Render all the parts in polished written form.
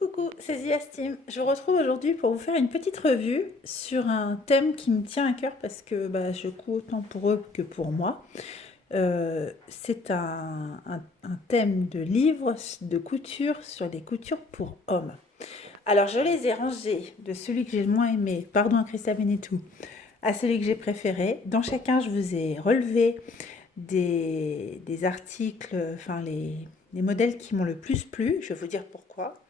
Coucou, c'est Ziastime. Je vous retrouve aujourd'hui pour vous faire une petite revue sur un thème qui me tient à cœur parce que je couds autant pour eux que pour moi. C'est un thème de livre de couture sur les coutures pour hommes. Alors je les ai rangés de celui que j'ai le moins aimé, pardon à Christa Benetou, à celui que j'ai préféré. Dans chacun, je vous ai relevé des articles, enfin les modèles qui m'ont le plus plu. Je vais vous dire pourquoi.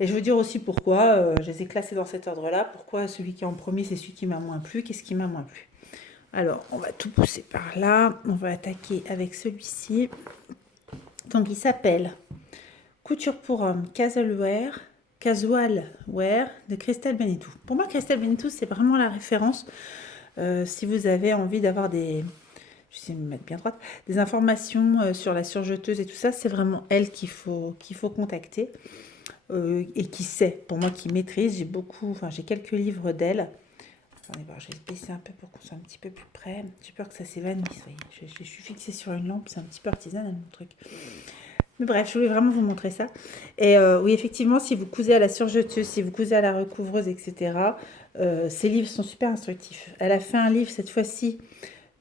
Et je veux dire aussi pourquoi je les ai classés dans cet ordre-là, pourquoi celui qui est en premier, c'est celui qui m'a moins plu, qu'est-ce qui m'a moins plu. Alors, on va tout pousser par là, on va attaquer avec celui-ci. Donc, il s'appelle Couture pour hommes Casual Wear de Christelle Benetou. Pour moi, Christelle Benetou, c'est vraiment la référence si vous avez envie d'avoir je sais me mettre bien droite, des informations sur la surjeteuse et tout ça, c'est vraiment elle qu'il faut contacter. Et qui sait, pour moi qui maîtrise, j'ai quelques livres d'elle. Attendez, je vais baisser un peu pour qu'on soit un petit peu plus près. J'ai peur que ça s'évanouisse, vous voyez. Je suis fixée sur une lampe, c'est un petit peu artisanal mon truc. Mais bref, je voulais vraiment vous montrer ça. Et oui, effectivement, si vous cousez à la surjeteuse, si vous cousez à la recouvreuse, etc., ces livres sont super instructifs. Elle a fait un livre cette fois-ci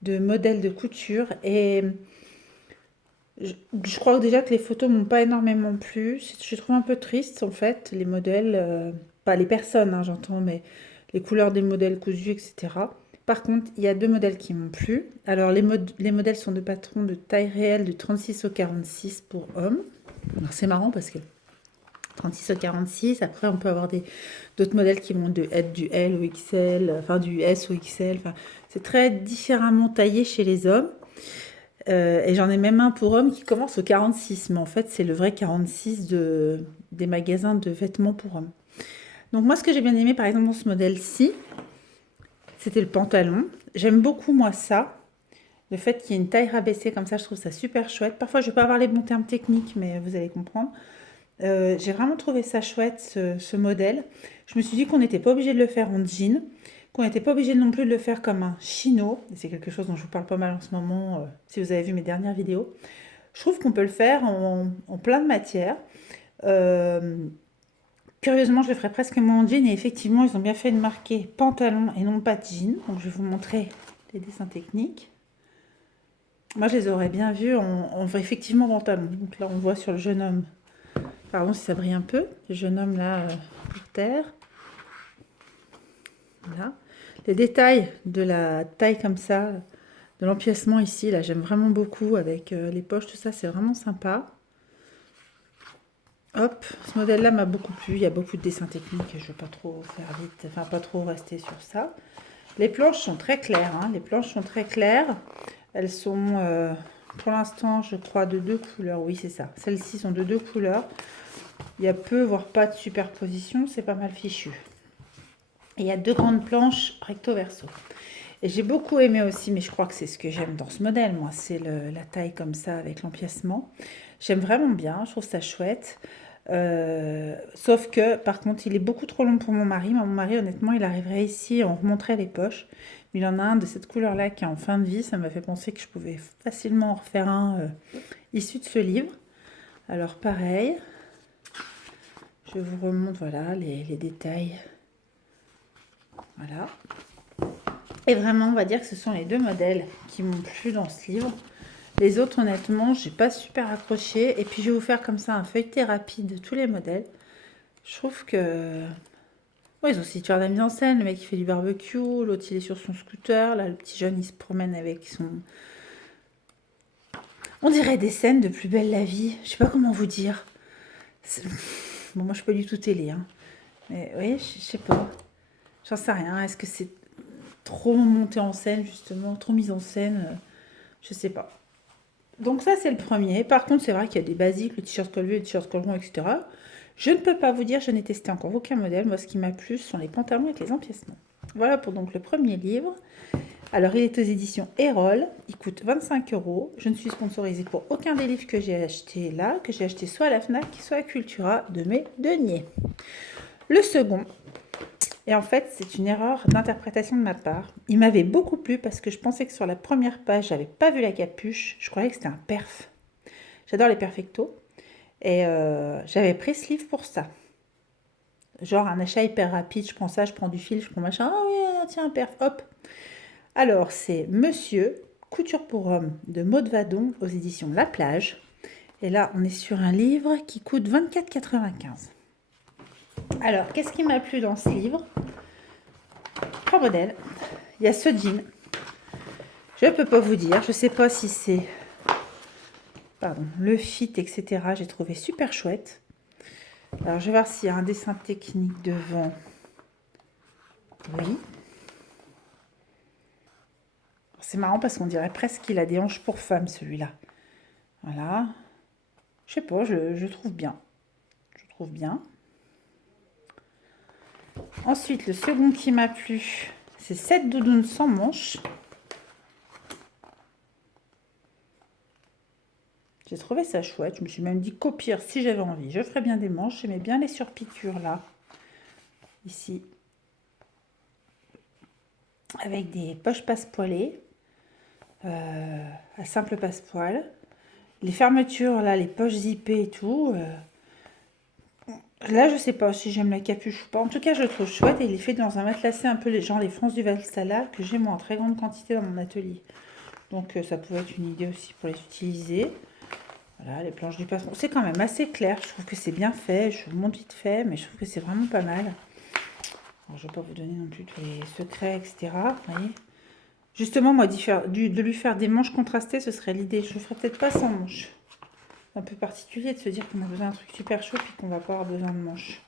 de modèles de couture et je crois déjà que les photos m'ont pas énormément plu. Je trouve un peu triste en fait, les modèles, pas les personnes, hein, j'entends, mais les couleurs des modèles cousus, etc. Par contre, il y a deux modèles qui m'ont plu. Alors, les modèles sont de patrons de taille réelle de 36 au 46 pour hommes. Alors, c'est marrant parce que 36 au 46, après, on peut avoir d'autres modèles qui vont être du L au XL, enfin du S au XL. Enfin, c'est très différemment taillé chez les hommes. Et j'en ai même un pour homme qui commence au 46, mais en fait c'est le vrai 46 des magasins de vêtements pour hommes. Donc moi ce que j'ai bien aimé par exemple dans ce modèle-ci, c'était le pantalon. J'aime beaucoup moi ça, le fait qu'il y ait une taille rabaissée comme ça, je trouve ça super chouette. Parfois je ne vais pas avoir les bons termes techniques, mais vous allez comprendre. J'ai vraiment trouvé ça chouette ce modèle. Je me suis dit qu'on n'était pas obligé de le faire en jean, qu'on n'était pas obligé non plus de le faire comme un chino. C'est quelque chose dont je vous parle pas mal en ce moment, si vous avez vu mes dernières vidéos. Je trouve qu'on peut le faire en plein de matières. Euh, Curieusement, je le ferais presque moins en jean et effectivement, ils ont bien fait de marquer pantalon et non pas jean. Donc, je vais vous montrer les dessins techniques. Moi, je les aurais bien vus effectivement pantalon. Donc là, on voit sur le jeune homme. Pardon si ça brille un peu. Le jeune homme là, par terre. Voilà. Les détails de la taille comme ça, de l'empiècement ici, là, j'aime vraiment beaucoup avec les poches, tout ça, c'est vraiment sympa. Hop, ce modèle-là m'a beaucoup plu. Il y a beaucoup de dessins techniques. Je ne vais pas trop faire vite, enfin pas trop rester sur ça. Les planches sont très claires. Hein. Les planches sont très claires. Elles sont, pour l'instant, je crois, de deux couleurs. Oui, c'est ça. Celles-ci sont de deux couleurs. Il y a peu, voire pas de superposition. C'est pas mal fichu. Et il y a deux grandes planches recto-verso. Et j'ai beaucoup aimé aussi, mais je crois que c'est ce que j'aime dans ce modèle, moi, c'est la taille comme ça avec l'empiècement. J'aime vraiment bien, je trouve ça chouette. Sauf que, par contre, il est beaucoup trop long pour mon mari. Mon mari, honnêtement, il arriverait ici, on remonterait les poches. Mais il en a un de cette couleur-là qui est en fin de vie. Ça m'a fait penser que je pouvais facilement en refaire un issu de ce livre. Alors, pareil, je vous remonte, voilà, les détails. Voilà. Et vraiment, on va dire que ce sont les deux modèles qui m'ont plu dans ce livre. Les autres, honnêtement, j'ai pas super accroché. Et puis, je vais vous faire comme ça un feuilleté rapide de tous les modèles. Je trouve que... Ouais, ils ont aussi tué la mise en scène. Le mec, il fait du barbecue. L'autre, il est sur son scooter. Là, le petit jeune, il se promène avec son... On dirait des scènes de Plus belle la vie. Je sais pas comment vous dire. Bon, moi, je suis pas du tout télé. Hein. Mais oui, je sais pas. J'en sais rien. Est-ce que c'est trop monté en scène, justement, trop mis en scène? Je sais pas. Donc ça, c'est le premier. Par contre, c'est vrai qu'il y a des basiques, le t-shirt col vieux, le t-shirt col rond, etc. Je ne peux pas vous dire, je n'ai testé encore aucun modèle. Moi, ce qui m'a plu, ce sont les pantalons avec les empiècements. Voilà pour donc le premier livre. Alors, il est aux éditions Erol. Il coûte 25 euros. Je ne suis sponsorisée pour aucun des livres que j'ai acheté là, que j'ai acheté soit à la FNAC, soit à Cultura de mes deniers. Le second, et en fait, c'est une erreur d'interprétation de ma part. Il m'avait beaucoup plu parce que je pensais que sur la première page, j'avais pas vu la capuche. Je croyais que c'était un perf. J'adore les perfectos. Et j'avais pris ce livre pour ça. genre un achat hyper rapide, je prends ça, je prends du fil, je prends machin, ah oui, tiens, un perf, hop. Alors, c'est Monsieur, couture pour homme de Maud Vadon aux éditions La Plage. Et là, on est sur un livre qui coûte 24,95 €. Alors, qu'est-ce qui m'a plu dans ce livre? 3 modèles. Il y a ce jean. Je ne peux pas vous dire, je ne sais pas si c'est le fit, etc. J'ai trouvé super chouette. Alors, je vais voir s'il y a un dessin technique devant. Oui. C'est marrant parce qu'on dirait presque qu'il a des hanches pour femme, celui-là. Voilà. Je sais pas, je trouve bien. Je trouve bien. Ensuite, le second qui m'a plu, c'est cette doudoune sans manches. J'ai trouvé ça chouette. Je me suis même dit qu'au pire, si j'avais envie, je ferais bien des manches. J'aimais bien les surpiqûres là. Ici. Avec des poches passe-poilées. À simple passe-poil. Les fermetures là, les poches zippées et tout. Là, je sais pas si j'aime la capuche ou pas. En tout cas, je le trouve chouette et il est fait dans un matelassé un peu les France du Valstala que j'ai moi en très grande quantité dans mon atelier. Donc, ça pouvait être une idée aussi pour les utiliser. Voilà, les planches du patron. C'est quand même assez clair. Je trouve que c'est bien fait. Je vous montre vite fait, mais je trouve que c'est vraiment pas mal. Alors, je ne vais pas vous donner non plus tous les secrets, etc. Vous voyez. Justement, moi, de lui faire des manches contrastées, ce serait l'idée. Je ne ferais peut-être pas sans manches. C'est un peu particulier de se dire qu'on a besoin d'un truc super chaud puis qu'on va pas avoir besoin de manches.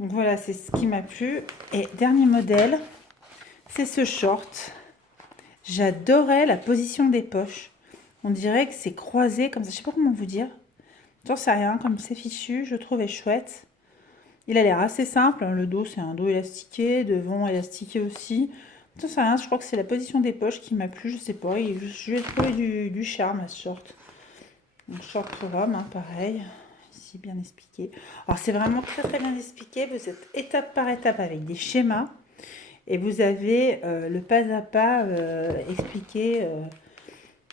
Donc voilà, c'est ce qui m'a plu. Et dernier modèle, c'est ce short. J'adorais la position des poches. On dirait que c'est croisé comme ça. Je sais pas comment vous dire. J'en sais rien, comme c'est fichu, je trouvais chouette. Il a l'air assez simple. Hein. Le dos, c'est un dos élastiqué. Devant, élastiqué aussi. J'en sais rien, je crois que c'est la position des poches qui m'a plu. Je sais pas. Je lui ai trouvé du charme à ce short. Un short pour homme, hein, pareil. Ici, bien expliqué. Alors, c'est vraiment très, très bien expliqué. Vous êtes étape par étape avec des schémas. Et vous avez le pas à pas expliqué.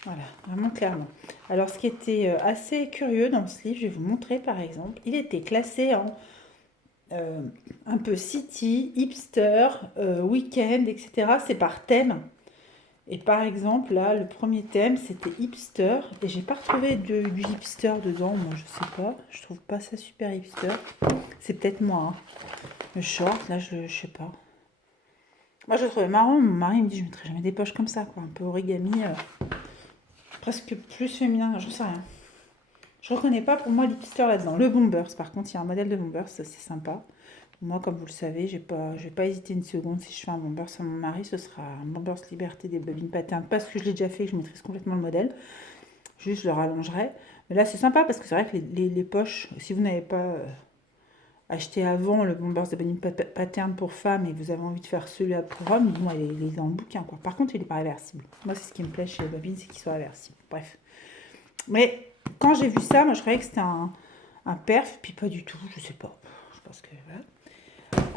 Voilà, vraiment clairement. Alors, ce qui était assez curieux dans ce livre, je vais vous montrer par exemple, il était classé en un peu city, hipster, week-end, etc. C'est par thème. Et par exemple, là, le premier thème, c'était hipster. Et j'ai pas retrouvé du hipster dedans, moi, je sais pas. Je trouve pas ça super hipster. C'est peut-être moi, hein. Le short, là, je sais pas. Moi, je le trouvais marrant. Mon mari me dit, je mettrai jamais des poches comme ça, quoi. Un peu origami. Presque plus féminin, j'en sais rien. Je reconnais pas pour moi l'hipster là-dedans. Le Bombers, par contre, il y a un modèle de Bombers, ça c'est sympa. Moi, comme vous le savez, je vais pas hésiter une seconde. Si je fais un Bombers à mon mari, ce sera un Bombers Liberté des bobines pattern. Parce que je l'ai déjà fait, que je maîtrise complètement le modèle. Juste, je le rallongerai. Mais là, c'est sympa parce que c'est vrai que les poches, si vous n'avez pas acheté avant le Bombers de bobines pattern pour femmes et vous avez envie de faire celui-là pour hommes, dis-moi, il est dans le bouquin, quoi. Par contre, il n'est pas réversible. Moi, c'est ce qui me plaît chez les bobines, c'est qu'il soit réversible. Bref. Mais quand j'ai vu ça, moi je croyais que c'était un perf, puis pas du tout, je sais pas. Je pense que voilà.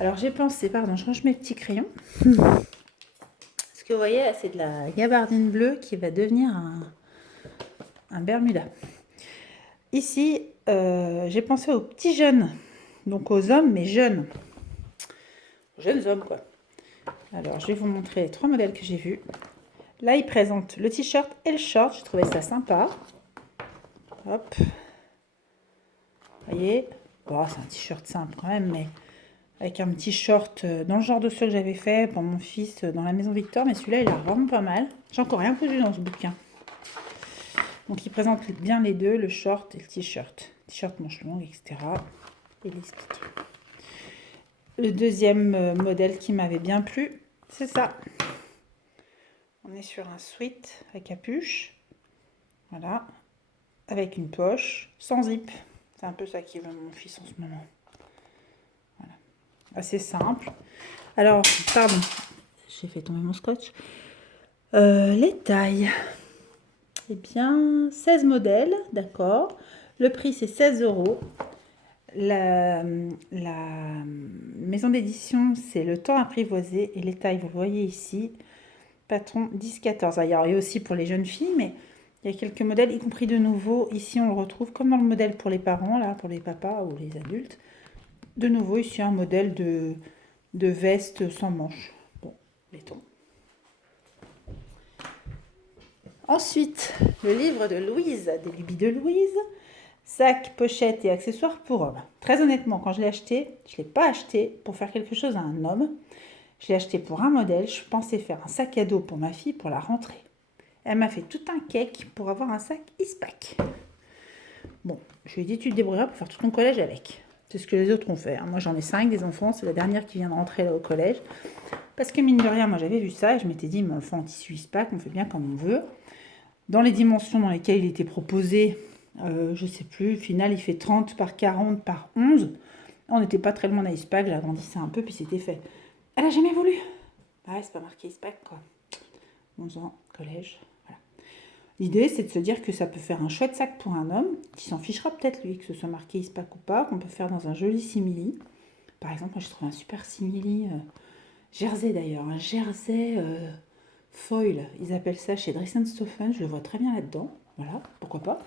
Alors j'ai pensé, pardon, je range mes petits crayons. Ce que vous voyez là, c'est de la gabardine bleue qui va devenir un Bermuda. Ici, j'ai pensé aux petits jeunes, donc aux hommes, mais jeunes. Aux jeunes hommes, quoi. Alors je vais vous montrer les 3 modèles que j'ai vus. Là, ils présentent le t-shirt et le short, je trouvais ça sympa. Hop. Vous voyez, bon, c'est un t-shirt simple quand même, mais avec un petit short dans le genre de ceux que j'avais fait pour mon fils dans la maison Victor, mais celui-là, il a vraiment pas mal. J'ai encore rien cousu dans ce bouquin. Donc, il présente bien les deux, le short et le t-shirt. T-shirt manche longue, etc. Et il explique. Le deuxième modèle qui m'avait bien plu, c'est ça. On est sur un sweat à capuche. Voilà. Avec une poche, sans zip. C'est un peu ça qui veut mon fils en ce moment. Voilà. Assez simple. Alors, pardon, j'ai fait tomber mon scotch. Les tailles. Eh bien, 16 modèles, d'accord. Le prix, c'est 16 €. La maison d'édition, c'est Le Temps Apprivoisé. Et les tailles, vous le voyez ici, patron 10-14. Il y a aussi pour les jeunes filles, mais il y a quelques modèles, y compris de nouveau. Ici, on le retrouve comme dans le modèle pour les parents, là, pour les papas ou les adultes. de nouveau ici un modèle de veste sans manches. Bon, mettons. Ensuite, le livre de Louise, des lubies de Louise, sac, pochette et accessoires pour hommes. Très honnêtement, quand je l'ai acheté, je ne l'ai pas acheté pour faire quelque chose à un homme. Je l'ai acheté pour un modèle. Je pensais faire un sac à dos pour ma fille pour la rentrée. Elle m'a fait tout un cake pour avoir un sac Eastpak. Bon, je lui ai dit, tu te débrouilleras pour faire tout ton collège avec. C'est ce que les autres ont fait. Moi, j'en ai 5 des enfants. C'est la dernière qui vient de rentrer là au collège. Parce que mine de rien, moi, j'avais vu ça et je m'étais dit, mais enfin, en tissu Eastpak, on fait bien comme on veut. Dans les dimensions dans lesquelles il était proposé, je ne sais plus, au final, il fait 30 par 40 par 11. On n'était pas très loin d'un Eastpak. J'agrandissais un peu, puis c'était fait. Elle n'a jamais voulu. Ouais, c'est pas marqué Eastpak, quoi. 11 ans, collège. L'idée, c'est de se dire que ça peut faire un chouette sac pour un homme, qui s'en fichera peut-être, lui, que ce soit marqué Eastpak ou pas, qu'on peut faire dans un joli simili. Par exemple, moi, j'ai trouvé un super simili, jersey d'ailleurs, un jersey foil, ils appellent ça chez Dress&Stoffen, je le vois très bien là-dedans, voilà, pourquoi pas.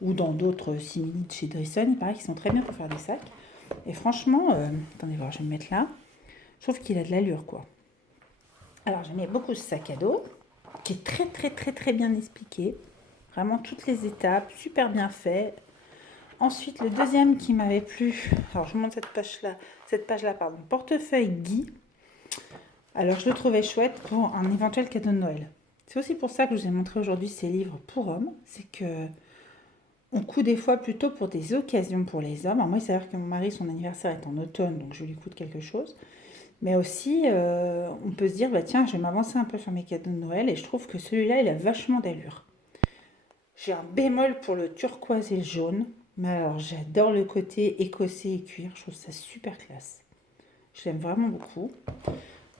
Ou dans d'autres simili de chez Dressen, il paraît qu'ils sont très bien pour faire des sacs. Et franchement, attendez voir, je vais me mettre là, je trouve qu'il a de l'allure, quoi. Alors, j'aimais beaucoup ce sac à dos, qui est très très très très bien expliqué. Vraiment toutes les étapes, super bien fait. Ensuite, le deuxième qui m'avait plu, alors je vous montre cette page-là, pardon, portefeuille Guy. Alors je le trouvais chouette pour un éventuel cadeau de Noël. C'est aussi pour ça que je vous ai montré aujourd'hui ces livres pour hommes. C'est que on coud des fois plutôt pour des occasions pour les hommes. Alors moi, il s'avère que mon mari, son anniversaire est en automne, donc je lui coûte quelque chose. Mais aussi, on peut se dire, bah tiens, je vais m'avancer un peu sur mes cadeaux de Noël et je trouve que celui-là, il a vachement d'allure. J'ai un bémol pour le turquoise et le jaune, mais alors j'adore le côté écossais et cuir, je trouve ça super classe. Je l'aime vraiment beaucoup.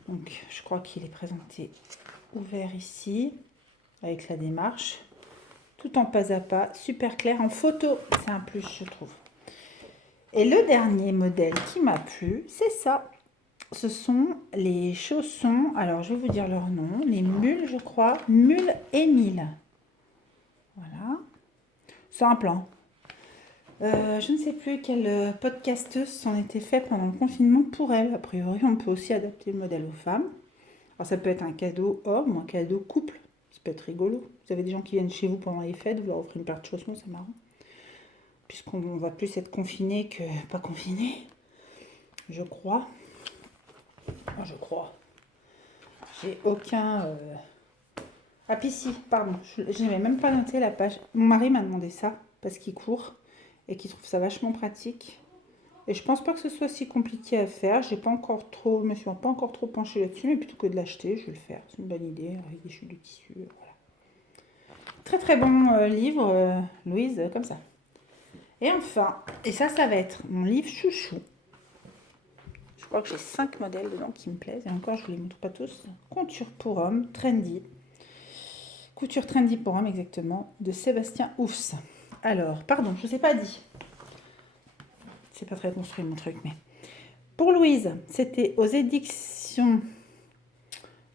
Donc je crois qu'il est présenté ouvert ici, avec la démarche, tout en pas à pas, super clair en photo, c'est un plus je trouve. Et le dernier modèle qui m'a plu, c'est ça. Ce sont les chaussons, alors je vais vous dire leur nom, les mules je crois, Mules Émile. Voilà, simple hein. Je ne sais plus quelle podcasteuse s'en était fait pendant le confinement pour elle. A priori, on peut aussi adapter le modèle aux femmes. Alors ça peut être un cadeau homme ou un cadeau couple. Ça peut être rigolo. Vous avez des gens qui viennent chez vous pendant les fêtes, vous leur offrez une paire de chaussons, c'est marrant. Puisqu'on va plus être confiné que pas confiné. Je crois. Moi, je crois. J'ai aucun... Ah puis si, pardon. Je n'avais même pas noté la page. Mon mari m'a demandé ça parce qu'il court et qu'il trouve ça vachement pratique. Et je pense pas que ce soit si compliqué à faire. Je me suis pas encore trop penchée là-dessus, mais plutôt que de l'acheter, je vais le faire. C'est une bonne idée, avec des chutes de tissu. Voilà. Très très bon livre, Louise, comme ça. Et enfin, et ça va être mon livre chouchou. Je crois que j'ai 5 modèles dedans qui me plaisent. Et encore, je ne vous les montre pas tous. Couture pour hommes, trendy. Couture trendy pour hommes, exactement, de Sébastien Oufs. Alors, pardon, je ne vous ai pas dit. C'est pas très construit mon truc, mais... Pour Louise, c'était aux éditions...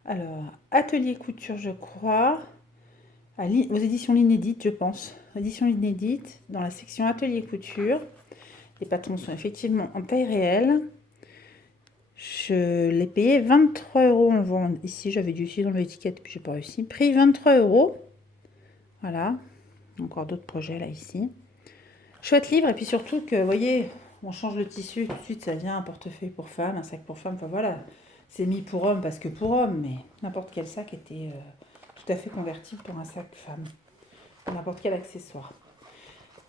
Alors, Atelier Couture, je crois. Aux éditions L'Inédite, je pense. Éditions L'Inédite, dans la section Atelier Couture. Les patrons sont effectivement en taille réelle. Je l'ai payé 23 € en vente. Ici, j'avais dû ici dans l'étiquette, puis j'ai pas réussi. Prix 23 €. Voilà. Encore d'autres projets là, ici. Chouette livre, et puis surtout que, vous voyez, on change le tissu, tout de suite, ça devient un portefeuille pour femme, un sac pour femme. Enfin voilà, c'est mis pour homme parce que pour homme, mais n'importe quel sac était tout à fait convertible pour un sac femme. N'importe quel accessoire.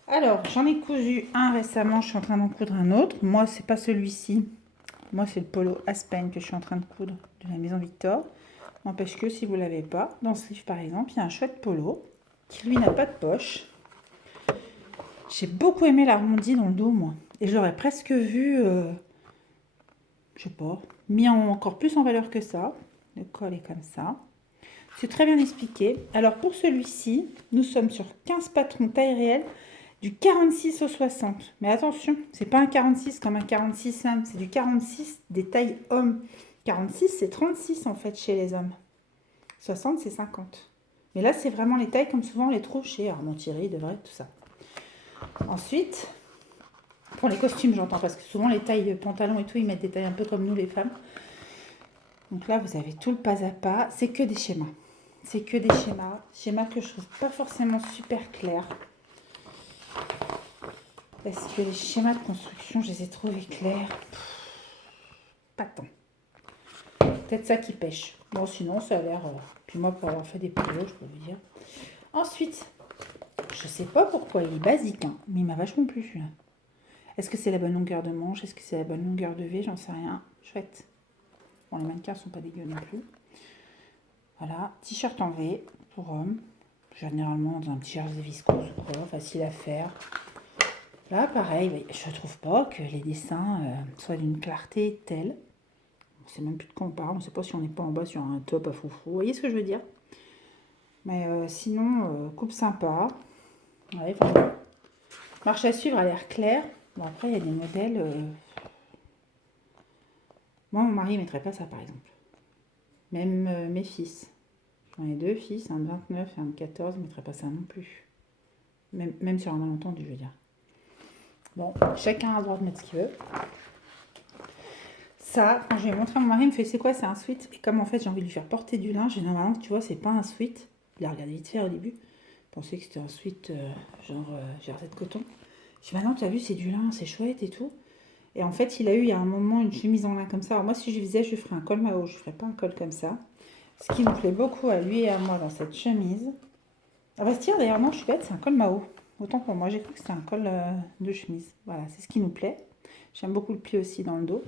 Alors, j'en ai cousu un récemment, je suis en train d'en coudre un autre. Moi, c'est pas celui-ci. Moi, c'est le polo Aspen que je suis en train de coudre de la Maison Victor. N'empêche que si vous ne l'avez pas, dans ce livre par exemple, il y a un chouette polo qui lui n'a pas de poche. J'ai beaucoup aimé l'arrondi dans le dos, moi. Et je l'aurais presque vu, je sais pas, mis encore plus en valeur que ça. Le col est comme ça. C'est très bien expliqué. Alors pour celui-ci, nous sommes sur 15 patrons taille réelle, du 46 au 60. Mais attention, c'est pas un 46 comme un 46 simple, c'est du 46 des tailles hommes. 46, c'est 36 en fait chez les hommes. 60, c'est 50. Mais là, c'est vraiment les tailles comme souvent on les trouve chez Armand Thierry, De Vrai, tout ça. Ensuite, Pour les costumes, j'entends, parce que souvent les tailles pantalons et tout, ils mettent des tailles un peu comme nous les femmes. Donc là, vous avez tout le pas à pas. C'est que des schémas. C'est que des schémas. Schémas que je trouve pas forcément super clairs. Parce que les schémas de construction, je les ai trouvés clairs. Pas tant. Peut-être ça qui pêche. Bon, sinon, ça a l'air... Puis moi, pour avoir fait des polos, je peux vous dire. Ensuite, je sais pas pourquoi il est basique, hein, mais il m'a vachement plu, celui-là. Est-ce que c'est la bonne longueur de manche? Est-ce que c'est la bonne longueur de V? J'en sais rien. Chouette. Bon, les mannequins sont pas dégueux non plus. Voilà. T-shirt en V pour homme. Généralement, dans un petit jersey viscose ou quoi. Facile à faire. Là, pareil, je trouve pas que les dessins soient d'une clarté telle. On ne sait même plus de quoi on parle. On ne sait pas si on n'est pas en bas sur un top à foufou. Vous voyez ce que je veux dire? Mais sinon, coupe sympa. Ouais, vraiment. Marche à suivre a l'air claire. Bon, après, il y a des modèles... Moi, mon mari ne mettrait pas ça, par exemple. Même mes fils. J'en ai 2 fils, un de 29 et un de 14, ils ne mettraient pas ça non plus. Même sur un malentendu, je veux dire. Bon, chacun a le droit de mettre ce qu'il veut. Ça, quand je lui ai montré à mon mari, il me fait c'est quoi, c'est un sweat. Et comme en fait j'ai envie de lui faire porter du linge, et normalement tu vois c'est pas un sweat. Il a regardé vite fait au début. Il pensait que c'était un sweat genre jersey de coton. Je dis bah non, tu as vu c'est du lin, c'est chouette et tout. Et en fait il a eu il y a un moment une chemise en lin comme ça. Alors moi si je faisais je lui ferais un col Mao, je ferais pas un col comme ça. Ce qui me plaît beaucoup à lui et à moi dans cette chemise. Ah bah tiens d'ailleurs non je suis bête, c'est un col Mao. Autant pour moi j'ai cru que c'était un col de chemise. Voilà, c'est ce qui nous plaît. J'aime beaucoup le pli aussi dans le dos.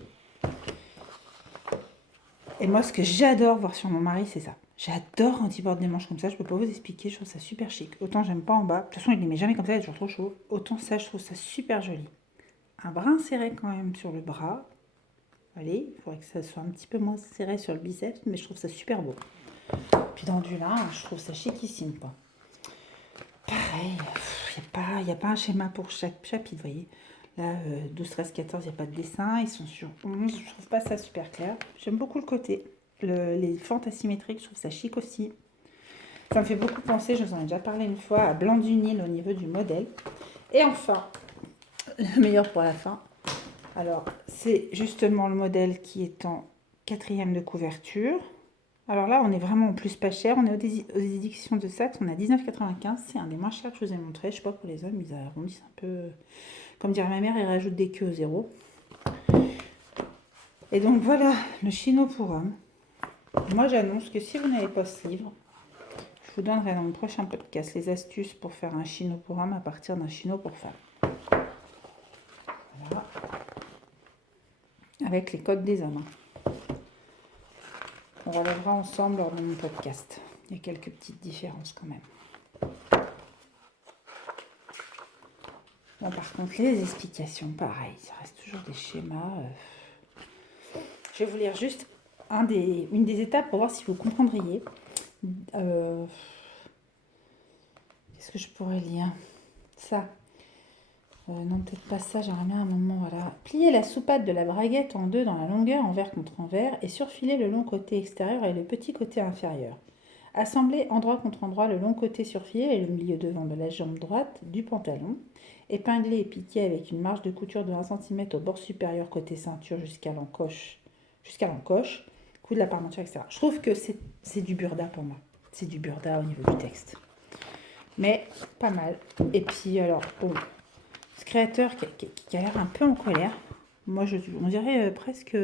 Et moi, ce que j'adore voir sur mon mari, c'est ça. J'adore quand il porte des manches comme ça. Je peux pas vous expliquer. Je trouve ça super chic. Autant j'aime pas en bas. De toute façon, il les met jamais comme ça. Il est toujours trop chaud. Autant ça, je trouve ça super joli. Un brin serré quand même sur le bras. Allez, il faudrait que ça soit un petit peu moins serré sur le biceps, mais je trouve ça super beau. Puis dans du lin, je trouve ça chicissime, quoi. Pareil, il n'y a pas un schéma pour chaque chapitre, vous voyez. Là, 12, 13, 14, il n'y a pas de dessin. Ils sont sur 11. Je trouve pas ça super clair. J'aime beaucoup le côté. Les fentes asymétriques, je trouve ça chic aussi. Ça me fait beaucoup penser, je vous en ai déjà parlé une fois, à Blanc du Nil au niveau du modèle. Et enfin, le meilleur pour la fin. Alors, c'est justement le modèle qui est en 4e de couverture. Alors là, on est vraiment en plus pas cher. On est aux éditions de Saks. On a 19,95. C'est un des moins chers que je vous ai montré. Je sais pas pour les hommes, ils arrondissent un peu... Comme dirait ma mère, ils rajoutent des queues au zéro. Et donc voilà, le chino pour homme. Moi, j'annonce que si vous n'avez pas ce livre, je vous donnerai dans le prochain podcast les astuces pour faire un chino pour homme à partir d'un chino pour femme. Voilà. Avec les codes des hommes. On relèvera ensemble lors de mon podcast. Il y a quelques petites différences quand même. Bon, par contre, les explications, pareil, ça reste toujours des schémas. Je vais vous lire juste une des étapes pour voir si vous comprendriez. Qu'est-ce que je pourrais lire? Ça. Non, peut-être pas ça, j'aimerais bien un moment, voilà. Pliez la soupade de la braguette en deux dans la longueur, envers contre envers, et surfilez le long côté extérieur et le petit côté inférieur. Assemblez endroit contre endroit le long côté surfilé et le milieu devant de la jambe droite du pantalon. Épinglez et piquez avec une marge de couture de 1 cm au bord supérieur côté ceinture jusqu'à l'encoche. Coup de la parmenture, etc. Je trouve que c'est du burda pour moi. C'est du burda au niveau du texte. Mais pas mal. Et puis alors, bon, ce créateur qui a l'air un peu en colère. Moi, on dirait presque...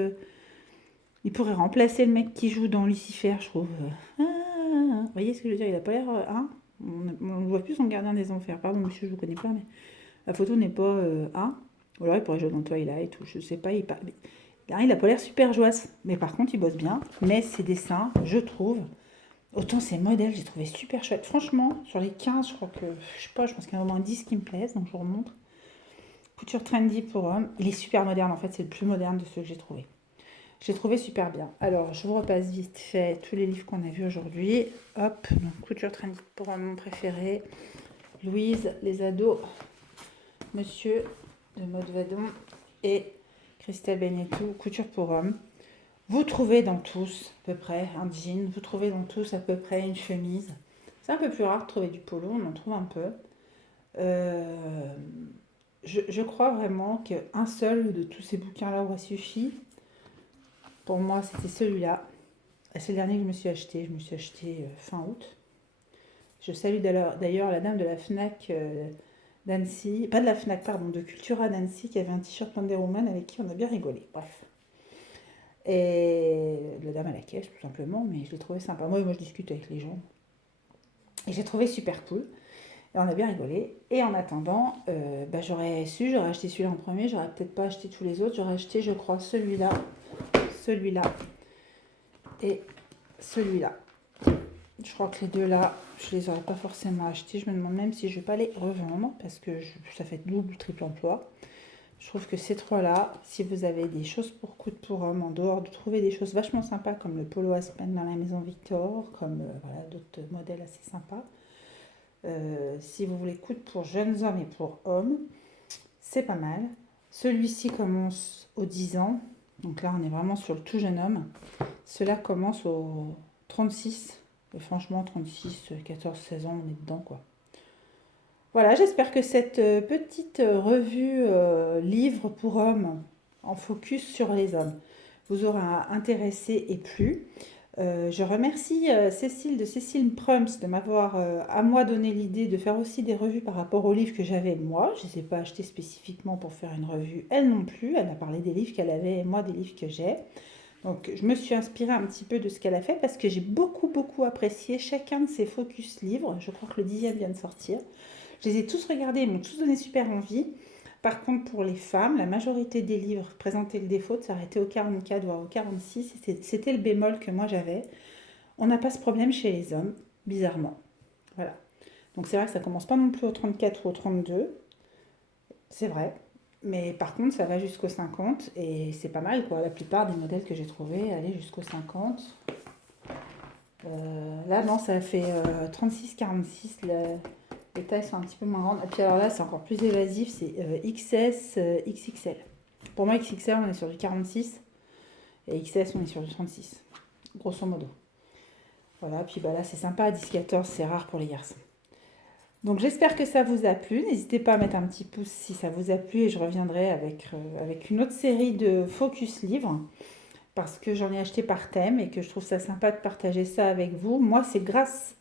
il pourrait remplacer le mec qui joue dans Lucifer, je trouve. Vous voyez ce que je veux dire? Il a pas l'air... on ne voit plus son gardien des enfers. Pardon, monsieur, je vous connais pas, mais la photo n'est pas... ou alors il pourrait jouer dans Twilight, ou je sais pas. Il a pas l'air super joyeux. Mais par contre, il bosse bien. Mais ses dessins, je trouve... Autant ces modèles, j'ai trouvé super chouette. Franchement, sur les 15, je crois que... Je sais pas, je pense qu'il y en a au moins 10 qui me plaisent, donc je vous remontre. Couture trendy pour homme. Il est super moderne, en fait, c'est le plus moderne de ceux que j'ai trouvé. J'ai trouvé super bien. Alors, je vous repasse vite fait tous les livres qu'on a vus aujourd'hui. Hop, donc couture trendy pour homme, mon préféré. Louise, les ados, Monsieur de Maud Vadon et Christelle Benettou, couture pour homme. Vous trouvez dans tous à peu près un jean, vous trouvez dans tous à peu près une chemise. C'est un peu plus rare de trouver du polo, on en trouve un peu. je crois vraiment qu'un seul de tous ces bouquins-là aurait suffi. Pour moi, c'était celui-là. Et c'est le dernier que je me suis acheté. Je me suis acheté fin août. Je salue d'ailleurs la dame de la FNAC d'Annecy, pas de la FNAC, pardon, de Cultura d'Annecy, qui avait un t-shirt Wonder Woman avec qui on a bien rigolé. Bref. Et la dame à la caisse, tout simplement, mais je l'ai trouvé sympa. Moi, je discute avec les gens. Et j'ai trouvé super cool. Et on a bien rigolé. Et en attendant, j'aurais acheté celui-là en premier. J'aurais peut-être pas acheté tous les autres. J'aurais acheté, je crois, celui-là et celui-là. Je crois que les deux là, je les aurais pas forcément achetés. Je me demande même si je vais pas les revendre parce que ça fait double, triple emploi. Je trouve que ces trois-là, si vous avez des choses pour coup de pour homme, en dehors de trouver des choses vachement sympas comme le polo Aspen dans la maison Victor, comme voilà, d'autres modèles assez sympas. Si vous voulez coup de pour jeunes hommes et pour hommes, c'est pas mal. Celui-ci commence aux 10 ans. Donc là, on est vraiment sur le tout jeune homme. Cela commence au 36. Et franchement, 36, 14, 16 ans, on est dedans, quoi. Voilà, j'espère que cette petite revue livre pour hommes en focus sur les hommes vous aura intéressé et plu. Je remercie Cécile de Cécile Prums de m'avoir à moi donné l'idée de faire aussi des revues par rapport aux livres que j'avais moi. Je ne les ai pas achetés spécifiquement pour faire une revue, elle non plus. Elle a parlé des livres qu'elle avait et moi des livres que j'ai. Donc je me suis inspirée un petit peu de ce qu'elle a fait parce que j'ai beaucoup apprécié chacun de ses focus livres. Je crois que le 10e vient de sortir. Je les ai tous regardés, ils m'ont tous donné super envie. Par contre, pour les femmes, la majorité des livres présentaient le défaut de s'arrêter au 44 voire au 46. C'était le bémol que moi j'avais. On n'a pas ce problème chez les hommes, bizarrement. Voilà. Donc c'est vrai que ça commence pas non plus au 34 ou au 32. C'est vrai. Mais par contre, ça va jusqu'au 50 et c'est pas mal, quoi. La plupart des modèles que j'ai trouvés allaient jusqu'au 50. Là, non, ça fait 36-46. Les tailles sont un petit peu moins grandes. Et puis alors là, c'est encore plus évasif, c'est XS, XXL. Pour moi, XXL, on est sur du 46 et XS, on est sur du 36, grosso modo. Voilà, puis bah là, c'est sympa, 10-14, c'est rare pour les garçons. Donc j'espère que ça vous a plu. N'hésitez pas à mettre un petit pouce si ça vous a plu et je reviendrai avec une autre série de focus livres parce que j'en ai acheté par thème et que je trouve ça sympa de partager ça avec vous. Moi, c'est grâce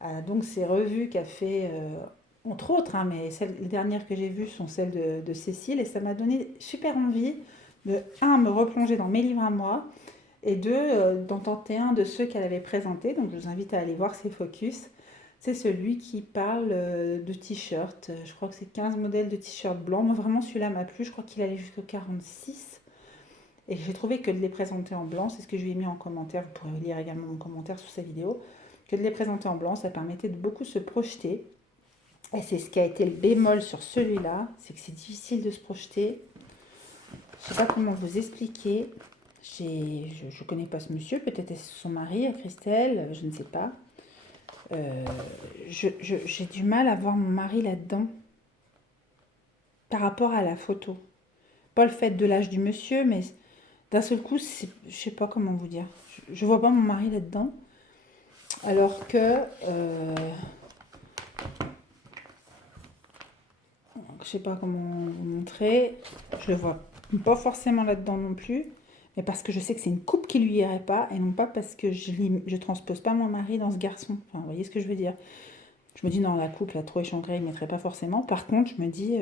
à donc ces revues qu'a fait, entre autres, hein, mais les dernières que j'ai vues sont celles de Cécile et ça m'a donné super envie de, un, me replonger dans mes livres à moi et deux, d'en tenter un de ceux qu'elle avait présentés. Donc je vous invite à aller voir ces focus. C'est celui qui parle de t-shirts. Je crois que c'est 15 modèles de t-shirts blancs. Moi, vraiment, celui-là m'a plu. Je crois qu'il allait jusqu'au 46. Et j'ai trouvé que de les présenter en blanc, c'est ce que je lui ai mis en commentaire. Vous pourrez lire également mon commentaire sous sa vidéo. Que de les présenter en blanc, ça permettait de beaucoup se projeter. Et c'est ce qui a été le bémol sur celui-là. C'est que c'est difficile de se projeter. Je ne sais pas comment vous expliquer. Je ne connais pas ce monsieur. Peut-être c'est son mari, Christelle. Je ne sais pas. J'ai du mal à voir mon mari là-dedans par rapport à la photo. Pas le fait de l'âge du monsieur, mais d'un seul coup, je sais pas comment vous dire. Je vois pas mon mari là-dedans. Alors que, je sais pas comment vous montrer. Je le vois pas forcément là-dedans non plus. Mais parce que je sais que c'est une coupe qui lui irait pas et non pas parce que je transpose pas mon mari dans ce garçon. Enfin, vous voyez ce que je veux dire. Je me dis, non, la coupe, là, trop échancrée, il ne mettrait pas forcément. Par contre, je me dis,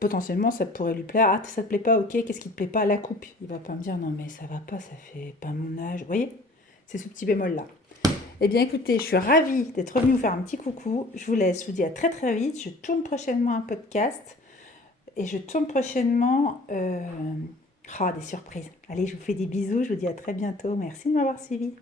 potentiellement, ça pourrait lui plaire. Ah, ça te plaît pas, ok, qu'est-ce qui te plaît pas? La coupe. Il va pas me dire, non, mais ça va pas, ça fait pas mon âge. Vous voyez? C'est ce petit bémol-là. Eh bien, écoutez, je suis ravie d'être revenue vous faire un petit coucou. Je vous laisse, je vous dis à très très vite. Je tourne prochainement un podcast et je tourne prochainement des surprises. Allez, je vous fais des bisous, je vous dis à très bientôt. Merci de m'avoir suivi.